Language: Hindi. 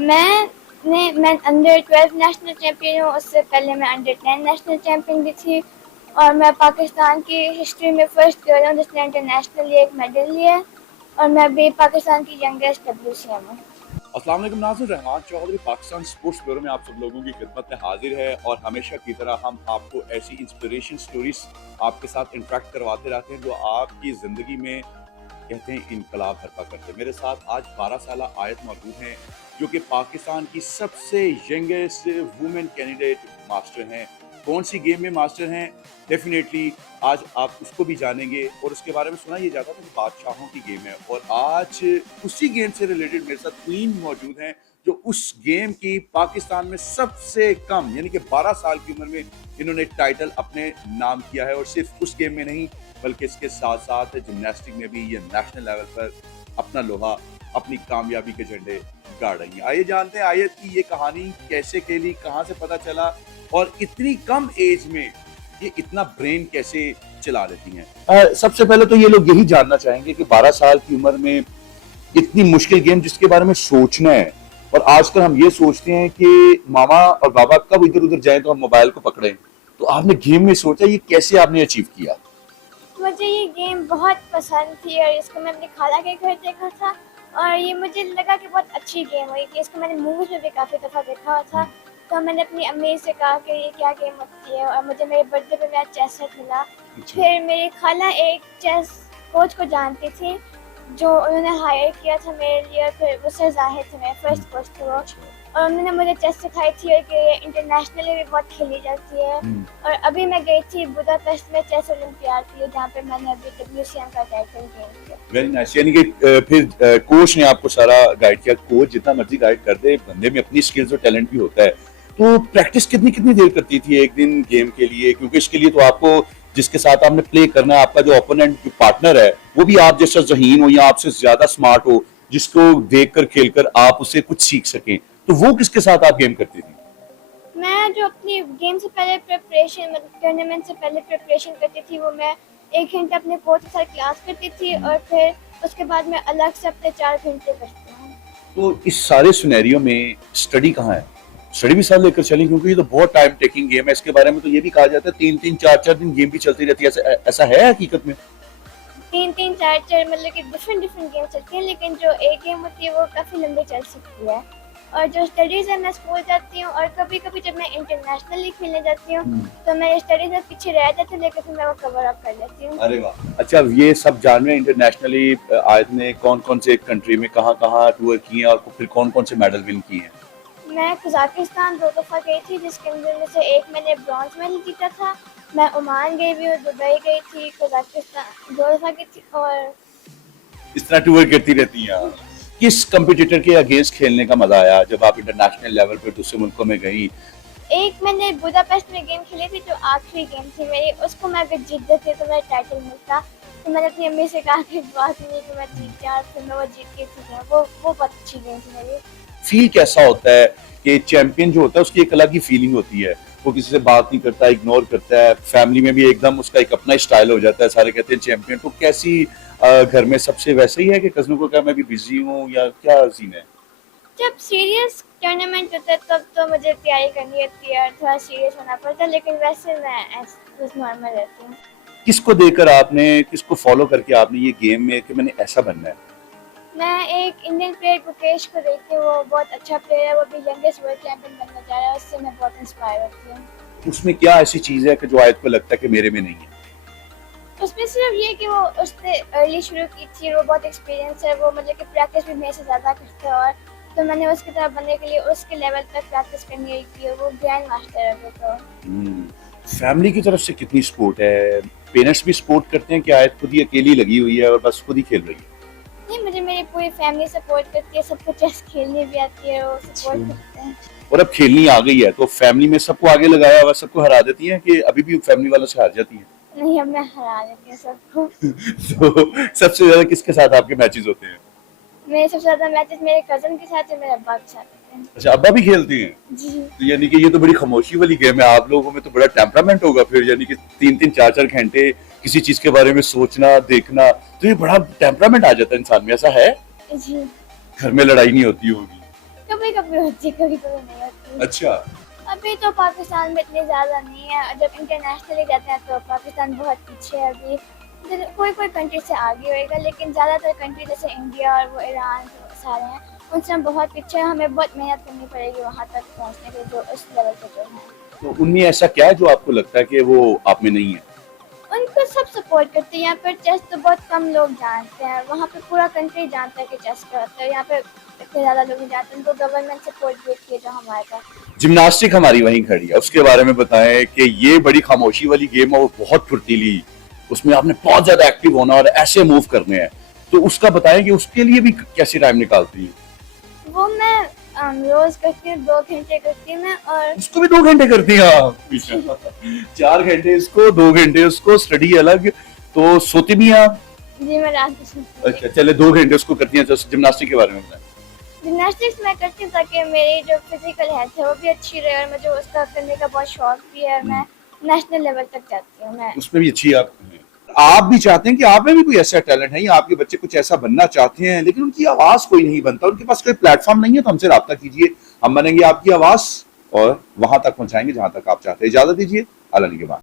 मैं अंडर 12 नेशनल चैंपियन हूँ। उससे पहले मैं अंडर 10 नेशनल चैंपियन भी थी और मैं पाकिस्तान की हिस्ट्री में फर्स्ट गर्ल हूँ जिसने इंटरनेशनल एक मेडल लिया है और मैं अभी पाकिस्तान की यंगेस्ट WCM हूँ। अस्सलाम वालेकुम नाज़रीन, रहमान चौधरी पाकिस्तान स्पोर्ट्स ब्यूरो में आप सब लोगों की खिदमत में हाजिर है और हमेशा की तरह हम आपको ऐसी इंस्पिरेशन स्टोरीज आपके साथ इंटरेक्ट करवाते रहते हैं जो आपकी ज़िंदगी में कहते हैं इनकलाब बर्पा करते हैं। मेरे साथ आज 12 साल आयत मौजूद हैं जो कि पाकिस्तान की सबसे यंगेस्ट वुमेन कैंडिडेट मास्टर हैं। कौन सी गेम में मास्टर हैं, डेफिनेटली आज आप उसको भी जानेंगे और उसके बारे में सुना ये जाता था कि बादशाहों की गेम है और आज उसी गेम से रिलेटेड मेरे साथ क्वीन मौजूद हैं जो उस गेम की पाकिस्तान में सबसे कम यानी कि 12 साल की उम्र में इन्होंने टाइटल अपने नाम किया है और सिर्फ उस गेम में नहीं बल्कि इसके साथ साथ जिम्नास्टिक में भी ये नेशनल लेवल पर अपना लोहा अपनी कामयाबी के झंडे गाड़ रही हैं। आइए जानते हैं आयत की ये कहानी कैसे खेली, कहाँ से पता चला और इतनी कम एज में ये इतना ब्रेन कैसे चला लेती हैं। सबसे पहले तो ये लोग यही जानना चाहेंगे कि 12 साल की उम्र में इतनी मुश्किल गेम जिसके बारे में सोचना है और आजकल हम ये सोचते हैं कि मामा और बाबा कब इधर उधर जाएं तो हम मोबाइल को पकड़ें, तो आपने गेम में सोचा ये कैसे आपने अचीव किया? मुझे ये गेम बहुत पसंद थी और इसको मैं अपनी खाला के घर देखा था और ये मुझे लगा कि बहुत अच्छी गेम हुई कि इसको मैंने मूवीज में भी काफ़ी दफ़ा देखा हुआ था। तो मैंने अपनी अम्मी से कहा कि ये क्या गेम होती है और मुझे मेरे बर्थडे पे मेरा चेस सेट मिला। फिर मेरी खाला एक चेस कोच को जानती थी जो उन्होंने हायर किया था मेरे लिए। फिर वो सर जाहिर थे, मेरे फर्स्ट कोच थे वो और उन्होंने मुझे चेस सिखाई थी और कि ये इंटरनेशनली भी बहुत खेली जाती है। और अभी मैं गई थी बुदापेस्ट में चेस ओलंपियाड के लिए जहाँ पे मैंने अभी WCM का टाइटल गेन किया। वेरी नाइस, यानी कि फिर कोच ने आपको सारा गाइड किया। कोच जितना मर्जी गाइड कर दे, बंदे में अपनी स्किल्स और टैलेंट भी होता है। तो प्रैक्टिस कितनी कितनी देर करती थी एक दिन गेम के लिए, क्योंकि इसके लिए तो आपको जिसके साथ आपने प्ले करना है, आपका जो ओपोनेंट जो पार्टनर है वो भी आप जैसा ज़हीन हो या आपसे ज्यादा स्मार्ट हो, जिसको देखकर खेलकर आप उससे कुछ सीख सकें, तो वो किसके साथ आप गेम करती थी? मैं जो अपनी गेम से पहले प्रिपरेशन मतलब टूर्नामेंट से पहले प्रिपरेशन करती थी वो मैं 1 घंटा अपने कोच के साथ क्लास करती थी और फिर उसके बाद मैं अलग से अपने 4 घंटे करती हूँ। तो इस सारे सिनेरियो में स्टडी कहाँ है? स्टडी भी साथ लेकर चलें, क्योंकि ये तो बहुत टाइम टेकिंग गेम है। इसके बारे में तो ये भी कहा जाता है 3-3 4-4 दिन गेम भी चलती रहती है। ऐसा है हकीकत में? 3-3 4-4 मतलब कि डिफरेंट गेम चलती हैं लेकिन जो एक गेम होती है वो काफ़ी लंबी चल सकती है। और जो स्टडीज़ है मैं स्कूल जाती हूँ और कभी कभी जब मैं इंटरनेशनली खेलने जाती हूँ तो मैं स्टडीज़ में पीछे रह जाती हूँ लेकिन फिर मैं वो कवर अप कर लेती हूँ। अरे वाह, अच्छा ये सब जान रहे हैं इंटरनेशनली आयत ने कौन कौन से कंट्री में कहाँ कहाँ टूर किए और फिर कौन कौन से मेडल विन किए हैं? मैं कजाकिस्तान 2 दफ़ा गई थी जिसके अंदर में से एक मैंने ब्रॉन्ज मेडल जीता था। मैं ओमान गई भी हूँ, दुबई गई थी, कजाकिस्तान 2 दफ़ा गई थी और इस तरह टूर करती रहती हैं आप। किस कंपटीटर के अगेंस्ट खेलने का मजा आया जब आप इंटरनेशनल लेवल पर दूसरे मुल्कों में गई? एक मैंने बुदापेस्ट में गेम खेली थी जो आखिरी गेम थी मेरी, उसको मैं अगर जीत जाती तो मेरा टाइटल मिलता। तो मैंने अपनी अम्मी से कहा कि बात नहीं कि मैं जीत गया, फिर मैं वो जीत के थी वो बहुत अच्छी गेम थी मेरी। फील कैसा होता है कि चैंपियन जो होता है उसकी एक अलग ही फीलिंग होती है, वो किसी से बात नहीं करता, इग्नोर करता है, फैमिली में भी एकदम उसका एक अपना स्टाइल हो जाता है, सारे कहते हैं चैंपियन। तो कैसी घर में सबसे वैसे ही है कि कजनों को क्या मैं भी बिजी हूँ या क्या सीन है? जब सीरियस टूर्नामेंट होता है तब तो मुझे तैयारी करनी होती है और थोड़ा सीरियस होना पड़ता है लेकिन वैसे मैं बस नॉर्मल रहती हूँ। किसको देखकर आपने, किसको फॉलो करके आपने ये गेम में कि मैंने ऐसा बनना है? मैं एक इंडियन प्लेयर गुकेश को देखती हूँ, वो बहुत अच्छा प्लेयर है, वो भी यंगेस्ट वर्ल्ड चैंपियन बनना चाह रहा है, उससे मैं बहुत इंस्पायर होती हूँ। उसमें क्या ऐसी चीज है कि जो आयत को लगता है कि मेरे में नहीं है? उसमें सिर्फ ये कि वो उसने अर्ली शुरू की थी, वो बहुत एक्सपीरियंस है, वो मतलब कि प्रैक्टिस भी मेरे से ज़्यादा करता है और तो मैंने उसकी तरह बनने के लिए उसके लेवल तक प्रैक्टिस करनी है कि वो ग्रैंड मास्टर है अभी तो। फैमिली की तरफ से कितनी सपोर्ट है? पेरेंट्स भी सपोर्ट करते हैं कि आयत खुद ही अकेली लगी हुई है और बस खुद ही खेल रही है? नहीं, मुझे मेरी पूरी फैमिली सपोर्ट करती है, सबको चेस खेलनी भी आती है, वो सपोर्ट करते हैं। और अब खेलनी आ गई है तो फैमिली में सबको आगे लगाया हुआ, सबको हरा देती है कि अभी भी फैमिली वालों से हार जाती है? नहीं, अब मैं हरा देती हूँ सबको। तो सबसे ज्यादा किसके साथ आपके मैचेस होते हैं? मेरे सबसे ज़्यादा मैचेस मेरे कज़न के साथ है, मेरे अब्बा के साथ होते हैं। अच्छा, अब्बा भी खेलती हैं? जी। तो यानी कि ये तो बड़ी खामोशी वाली गेम है। आप लोगों में तो बड़ा टेम्परामेंट होगा फिर, यानी कि 3-3 4-4 घंटे किसी चीज के बारे में सोचना देखना, तो ये बड़ा टेम्परामेंट आ जाता है इंसान में, ऐसा है? जी। घर में लड़ाई नहीं होती होगी? कभी कभी कभी होती है, कभी कभी नहीं होती। अच्छा, अभी तो पाकिस्तान में इतनी ज़्यादा नहीं है, जब इंटरनेशनली जाते हैं तो पाकिस्तान बहुत पीछे है अभी। कोई कोई कंट्री से आगे होएगा, लेकिन ज़्यादातर कंट्री जैसे इंडिया और वो ईरान सारे हैं, उनसे हम बहुत पीछे हैं। हमें बहुत मेहनत करनी पड़ेगी वहाँ तक पहुँचने के, जो उस लेवल पे जो है। तो उनमें ऐसा क्या है जो आपको लगता है कि वो आप में नहीं है? उनको सब सपोर्ट करते हैं। यहाँ पर चेस तो बहुत कम लोग जानते हैं, वहाँ पे पूरा कंट्री जानता है कि चेस क्या होता है। यहाँ पे इतने ज़्यादा लोग नहीं जानते, उनको गवर्नमेंट सपोर्ट देती है जो हमारे पास। जिम्नास्टिक हमारी वहीं खड़ी है, उसके बारे में बताएं कि ये बड़ी खामोशी वाली गेम है और बहुत फुर्तीली, उसमें आपने बहुत ज्यादा एक्टिव होना और ऐसे मूव करने हैं, तो उसका बताएं कि उसके लिए भी कैसे टाइम निकालती है? वो मैं रोज करती हूँ, 2 घंटे करती हूँ मैं। और उसको भी 2 घंटे करती हैं आप? 4 घंटे इसको, 2 घंटे उसको, स्टडी अलग, तो सोती भी हैं आप? जी मैं रात को सोती हूँ। अच्छा, चले 2 घंटे उसको करती हैं। तो जिम्नास्टिक के बारे में बताएं। जिमनास्टिक्स मैं करती हूँ ताकि मेरी जो फिजिकल हेल्थ है वो भी अच्छी रहे, और मुझे उसका करने का बहुत शौक भी है। मैं नेशनल लेवल तक जाती हूँ मैं। उसमें भी अच्छी आप भी चाहते हैं कि आप में भी कोई ऐसा टैलेंट है या आपके बच्चे कुछ ऐसा बनना चाहते हैं लेकिन उनकी आवाज कोई नहीं बनता, उनके पास कोई प्लेटफॉर्म नहीं है, तो हमसे राब्ता कीजिए, हम बनेंगे आपकी आवाज और वहां तक पहुंचाएंगे जहां तक आप चाहते हैं। इजाजत दीजिए, अल्लाह के बाद।